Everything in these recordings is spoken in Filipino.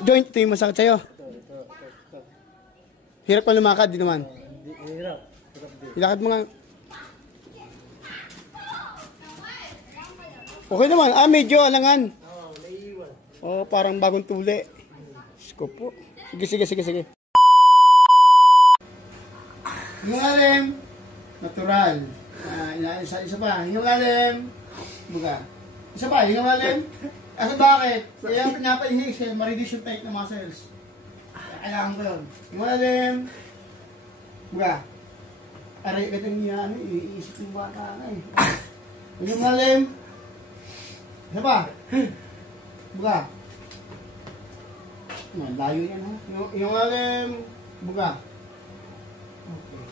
Joint, ito yung masakit sa'yo. Hirap ka lumakad, di naman. Hirap. Ilakad mo nga. Okay naman. Medyo alangan. Oo, parang bagong tuli. Sko po. Sige. Yung alim. Natural. Isa pa. Yung alim. Buga. Isa pa. Yung alim. Asa bakit? Kaya pinapaihig siya. Ma-reduce yung tight ng muscles. Kailangan ko yun. Yung alim. Buga. Aray ka itong niya. Iisip yung bata ka eh. Yung alim. Isa pa. Buga. Layo yan ha. Yung alim. Buga. Okay.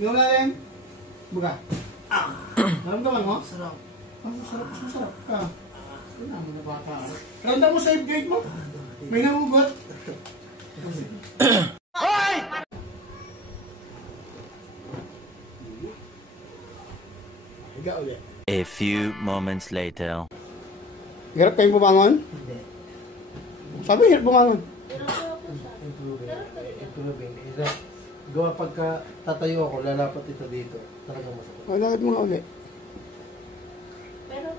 Yung alim. Buga. Naramdaman mo? Sarap. Masarap ka. Wala mo na bata. Ramdam mo sa hip mo? May namugot. Hoy! Higa ulit. A few moments later. Hirap kayong bumangon? Hindi. Sabi hirap bumangon. Improving. Gawa pagka tatayo ako, lalapat ito dito. Talagang masakit. Lakad mo nga ulit.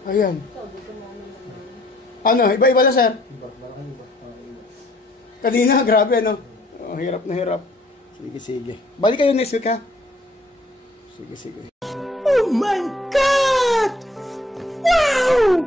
Ayan. Ano, iba-iba lang sir. Malaking iba. Kanina, grabe ano. Hirap na hirap. Sige. Balik kayo next week ha. Sige. Oh my God! Wow!